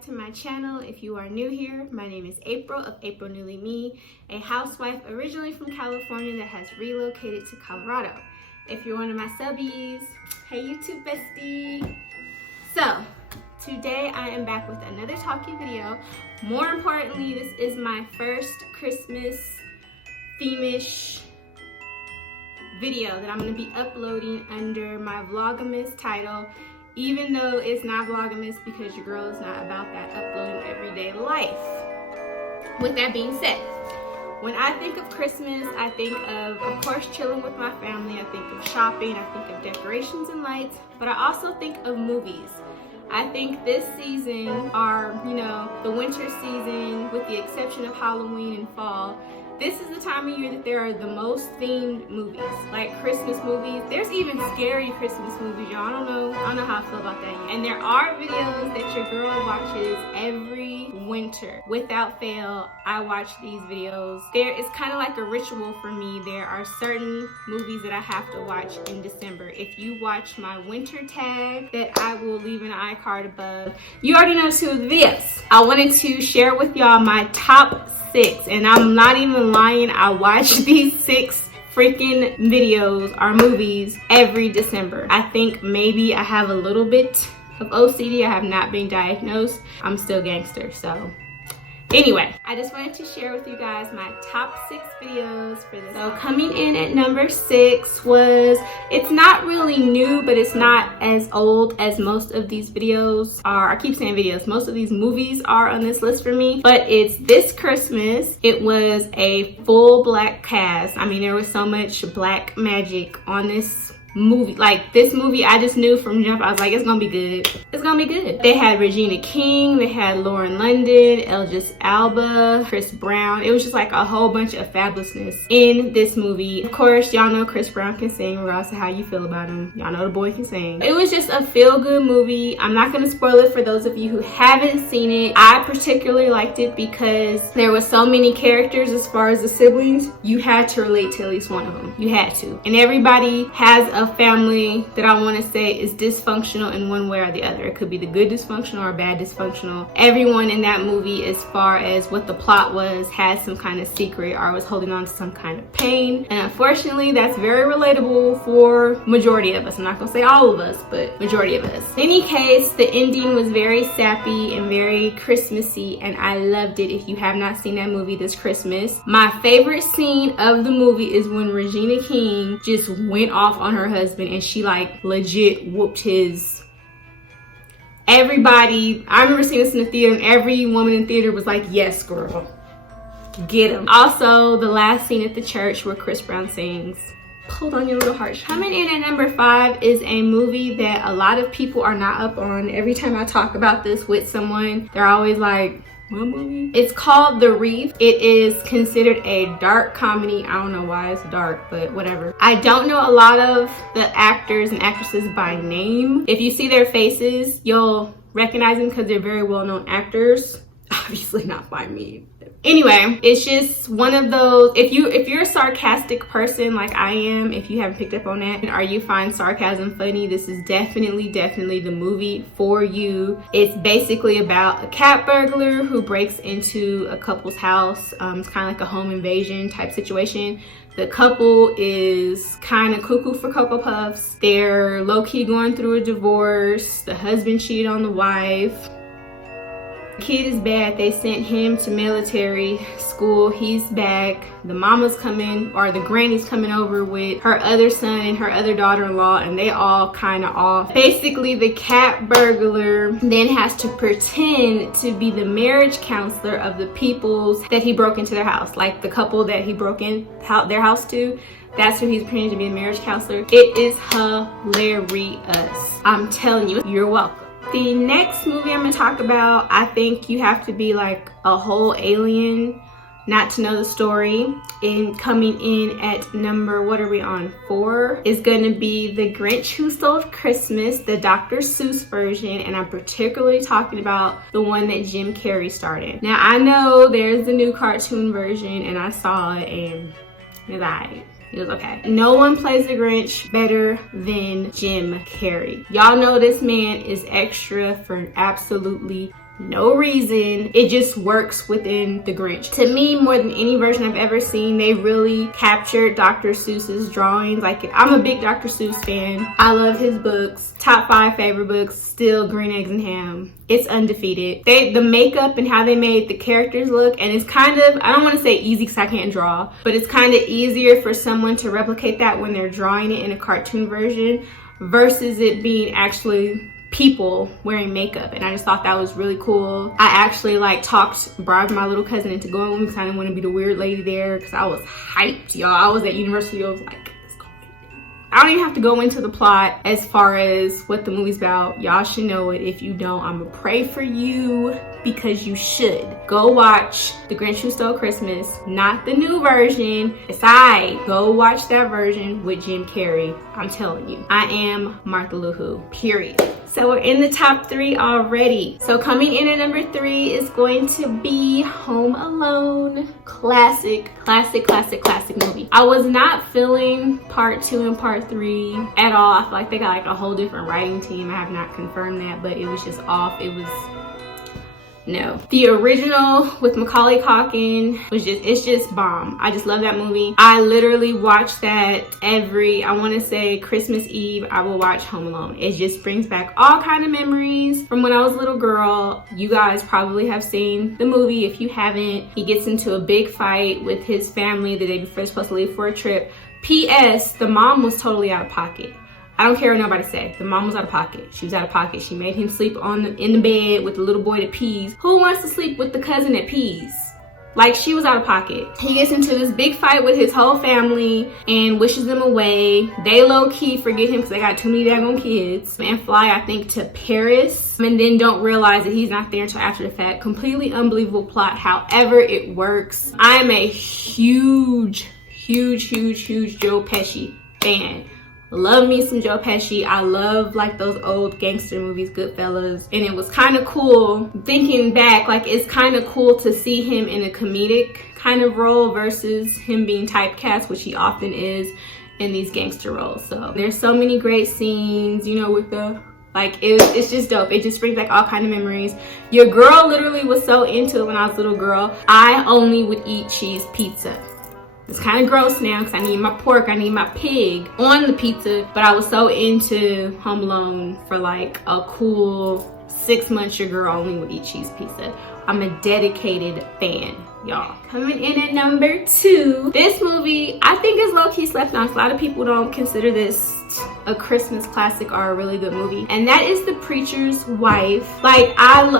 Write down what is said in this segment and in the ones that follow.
back to my channel. If you are new here, my name is April of April Newly Me, a housewife originally from California that has relocated to Colorado. If you're one of my subbies, hey YouTube bestie. So today I am back with another talkie video. More importantly, this is my first Christmas theme-ish video that I'm going to be uploading under my Vlogmas title, even though it's not Vlogmas because your girl is not about that uploading everyday life. With that being said, when I think of Christmas, I think of course, chilling with my family. I think of shopping. I think of decorations and lights. But I also think of movies. I think this season, the winter season, with the exception of Halloween and fall, this is the time of year that there are the most themed movies, like Christmas movies. There's even scary Christmas movies, y'all. I don't know how I feel about that yet. And there are videos that your girl watches every winter. Without fail, I watch these videos. It's kind of like a ritual for me. There are certain movies that I have to watch in December. If you watch my winter tag that I will leave an iCard above, you already know two of the videos. I wanted to share with y'all my top 6, and I'm not even lying, I watch these 6 freaking videos or movies every December. I think maybe I have a little bit of OCD. I have not been diagnosed. I'm still gangster, so anyway, I just wanted to share with you guys my top 6 videos for this. So coming in at number 6 was, it's not really new, but it's not as old as most of these videos are. I keep saying videos, most of these movies are on this list for me, but it's This Christmas. It was a full black cast. I mean, there was so much black magic on this movie. Like, this movie, I just knew from jump, I was like, it's gonna be good. It's gonna be good. They had Regina King, they had Lauren London, Idris Elba, Chris Brown. It was just like a whole bunch of fabulousness in this movie. Of course, y'all know Chris Brown can sing, regardless of how you feel about him. Y'all know the boy can sing. It was just a feel-good movie. I'm not gonna spoil it for those of you who haven't seen it. I particularly liked it because there were so many characters as far as the siblings. You had to relate to at least one of them. You had to. And everybody has a family that I want to say is dysfunctional in one way or the other. It could be the good dysfunctional or bad dysfunctional. Everyone in that movie, as far as what the plot was, had some kind of secret or was holding on to some kind of pain. And unfortunately, that's very relatable for majority of us. I'm not gonna say all of us, but majority of us. In any case, the ending was very sappy and very Christmassy, and I loved it. If you have not seen that movie this Christmas, my favorite scene of the movie is when Regina King just went off on her husband and she like legit whooped his. Everybody, I remember seeing this in the theater and every woman in the theater was like, yes girl, get him. Also, the last scene at the church where Chris Brown sings Hold On Your Little Heart. Coming in at number 5 is a movie that a lot of people are not up on. Every time I talk about this with someone, they're always like, what movie? It's called The Reef. It is considered a dark comedy. I don't know why it's dark, but whatever. I don't know a lot of the actors and actresses by name. If you see their faces, you'll recognize them because they're very well-known actors. Obviously not by me. Anyway, it's just one of those, if you're a sarcastic person like I am, if you haven't picked up on that, or you find sarcasm funny, this is definitely the movie for you. It's basically about a cat burglar who breaks into a couple's house. It's kind of like a home invasion type situation. The couple is kind of cuckoo for Cocoa Puffs. They're low-key going through a divorce. The husband cheated on the wife. Kid is bad. They sent him to military school. He's back. The mama's coming, or the granny's coming over with her other son and her other daughter-in-law, and they all kind of off. Basically, the cat burglar then has to pretend to be the marriage counselor of the peoples that he broke into their house. Like the couple that he broke in their house to, that's who he's pretending to be, the marriage counselor. It is hilarious. I'm telling you, you're welcome. The next movie I'm gonna talk about, I think you have to be like a whole alien not to know the story. And coming in at number, what are we on, 4, is gonna be The Grinch Who Stole Christmas, the Dr. Seuss version, and I'm particularly talking about the one that Jim Carrey starred in. Now I know there's the new cartoon version and I saw it and it was alright. It was okay. No one plays the Grinch better than Jim Carrey. Y'all know this man is extra for absolutely no reason. It just works within the Grinch. To me, more than any version I've ever seen, they really captured Dr. Seuss's drawings. Like, I'm a big Dr. Seuss fan. I love his books. Top 5 favorite books, still Green Eggs and Ham. It's undefeated. The makeup and how they made the characters look, and it's kind of, I don't want to say easy because I can't draw, but it's kind of easier for someone to replicate that when they're drawing it in a cartoon version versus it being actually people wearing makeup. And I just thought that was really cool. I actually like bribed my little cousin into going with me because I didn't want to be the weird lady there because I was hyped, y'all. I was at Universal, I was like, I don't even have to go into the plot as far as what the movie's about. Y'all should know it. If you don't, I'm gonna pray for you because you should. Go watch The Grinch Who Stole Christmas, not the new version. Go watch that version with Jim Carrey. I'm telling you, I am Martha Lou Who, period. So we're in the top 3 already. So coming in at number 3 is going to be Home Alone. Classic movie. I was not feeling part 2 and part 3 at all. I feel like they got like a whole different writing team. I have not confirmed that, but it was just off. It was, no. The original with Macaulay Culkin it's just bomb. I just love that movie. I literally watch that I want to say Christmas Eve, I will watch Home Alone. It just brings back all kind of memories from when I was a little girl. You guys probably have seen the movie. If you haven't, he gets into a big fight with his family the day before they're supposed to leave for a trip. P.S. The mom was totally out of pocket. I don't care what nobody say. The mom was out of pocket. She was out of pocket. She made him sleep in the bed with the little boy that pees. Who wants to sleep with the cousin that pees? Like, she was out of pocket. He gets into this big fight with his whole family and wishes them away. They low-key forget him because they got too many daggone kids and fly, I think, to Paris and then don't realize that he's not there until after the fact. Completely unbelievable plot. However, it works. I'm a huge Joe Pesci fan. Love me some Joe Pesci. I love like those old gangster movies, Goodfellas. And it was kind of cool thinking back, like it's kind of cool to see him in a comedic kind of role versus him being typecast, which he often is in these gangster roles. So there's so many great scenes, you know, with the, like, it's just dope. It just brings back all kind of memories. Your girl literally was so into it when I was a little girl. I only would eat cheese pizza. It's kind of gross now because I need my pork, I need my pig on the pizza, but I was so into Home Alone for like a cool 6 months. Your girl only would eat cheese pizza. I'm a dedicated fan, y'all. Coming in at number 2, this movie I think is low-key slept on. A lot of people don't consider this a Christmas classic or a really good movie, and that is The Preacher's Wife. Like,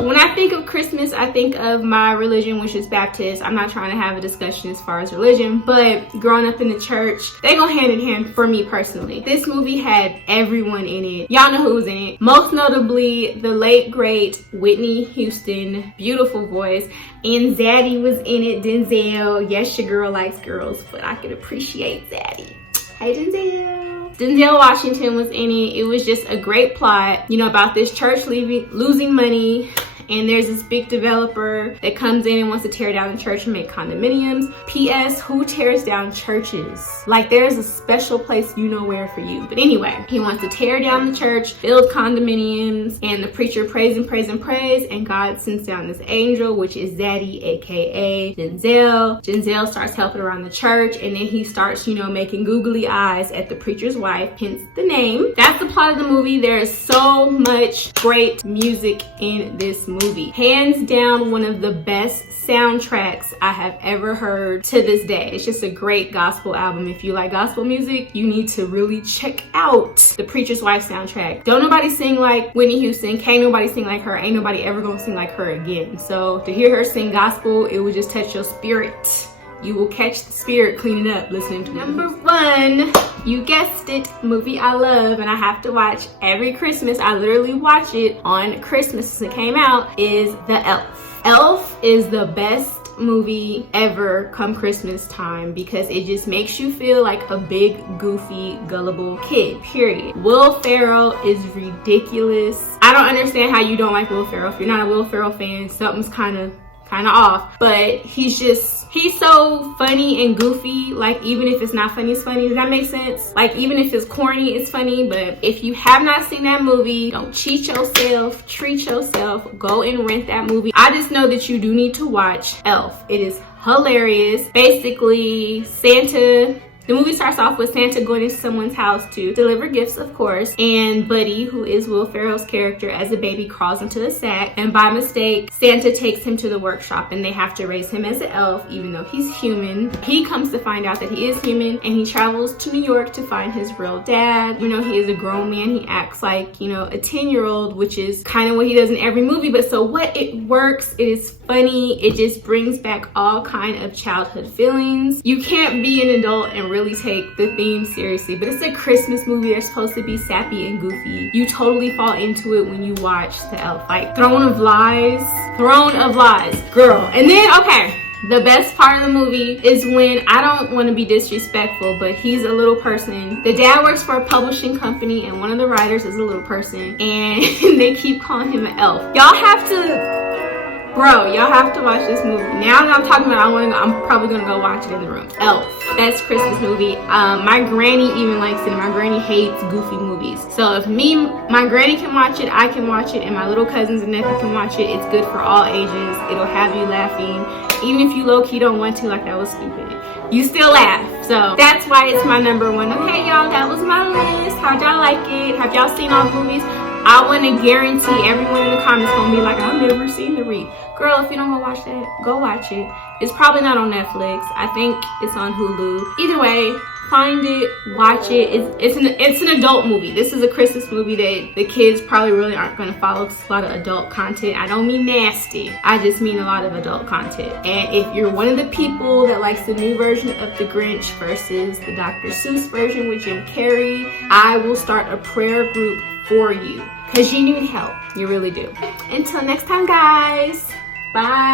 when I think of Christmas, I think of my religion, which is Baptist. I'm not trying to have a discussion as far as religion, but growing up in the church, they go hand in hand for me personally. This movie had everyone in it. Y'all know who was in it. Most notably, the late great Whitney Houston, beautiful voice, and Zaddy was in it, Denzel. Yes, your girl likes girls, but I could appreciate Zaddy. Hey, Denzel. Denzel Washington was in it. It was just a great plot, you know, about this church losing money, and there's this big developer that comes in and wants to tear down the church and make condominiums. P.S. Who tears down churches? Like, there's a special place you know where for you. But anyway, he wants to tear down the church, build condominiums, and the preacher prays and prays and prays, and God sends down this angel, which is Zaddy, aka Denzel. Denzel starts helping around the church, and then he starts, you know, making googly eyes at the preacher's wife, hence the name. That's the plot of the movie. There is so much great music in this movie. Hands down, one of the best soundtracks I have ever heard to this day. It's just a great gospel album. If you like gospel music, you need to really check out The Preacher's Wife soundtrack. Don't nobody sing like Whitney Houston. Can't nobody sing like her. Ain't nobody ever gonna sing like her again. So to hear her sing gospel, it will just touch your spirit. You will catch the spirit cleaning up listening to Number 1, you guessed it, movie I love and I have to watch every Christmas. I literally watch it on Christmas since it came out, is The Elf. Elf is the best movie ever come Christmas time because it just makes you feel like a big, goofy, gullible kid, period. Will Ferrell is ridiculous. I don't understand how you don't like Will Ferrell. If you're not a Will Ferrell fan, something's kind of kind of off, but he's so funny and goofy. Like, even if it's not funny, it's funny. Does that make sense? Like, even if it's corny, it's funny. But if you have not seen that movie, don't cheat yourself, treat yourself, go and rent that movie. I just know that you do need to watch Elf. It is hilarious. Basically, the movie starts off with Santa going into someone's house to deliver gifts, of course, and Buddy, who is Will Ferrell's character as a baby, crawls into the sack, and by mistake, Santa takes him to the workshop, and they have to raise him as an elf, even though he's human. He comes to find out that he is human, and he travels to New York to find his real dad. You know, he is a grown man. He acts like, you know, a 10-year-old, which is kind of what he does in every movie, but so what? It works. It is funny. It just brings back all kind of childhood feelings. You can't be an adult and really take the theme seriously, but it's a Christmas movie. They're supposed to be sappy and goofy. You totally fall into it when you watch the Elf. Like, Throne of Lies, girl. And then, okay, the best part of the movie is when, I don't want to be disrespectful, but he's a little person. The dad works for a publishing company, and one of the writers is a little person, and they keep calling him an elf. Y'all have to watch this movie. Now that I'm talking about it, I'm probably gonna go watch it in the room. Elf, best Christmas movie. My granny even likes it. My granny hates goofy movies. So if my granny can watch it, I can watch it, and my little cousins and nephew can watch it. It's good for all ages. It'll have you laughing. Even if you low-key don't want to, like that was stupid, you still laugh. So that's why it's my number one. Okay, y'all, that was my list. How'd y'all like it? Have y'all seen all the movies? I want to guarantee everyone in the comments gonna be like, I've never seen the Read. Girl, if you don't go watch that, go watch it. It's probably not on Netflix. I think it's on Hulu. Either way, find it, watch it. It's an adult movie. This is a Christmas movie that the kids probably really aren't going to follow because it's a lot of adult content. I don't mean nasty. I just mean a lot of adult content. And if you're one of the people that likes the new version of The Grinch versus the Dr. Seuss version with Jim Carrey, I will start a prayer group for you because you need help. You really do. Until next time, guys. Bye.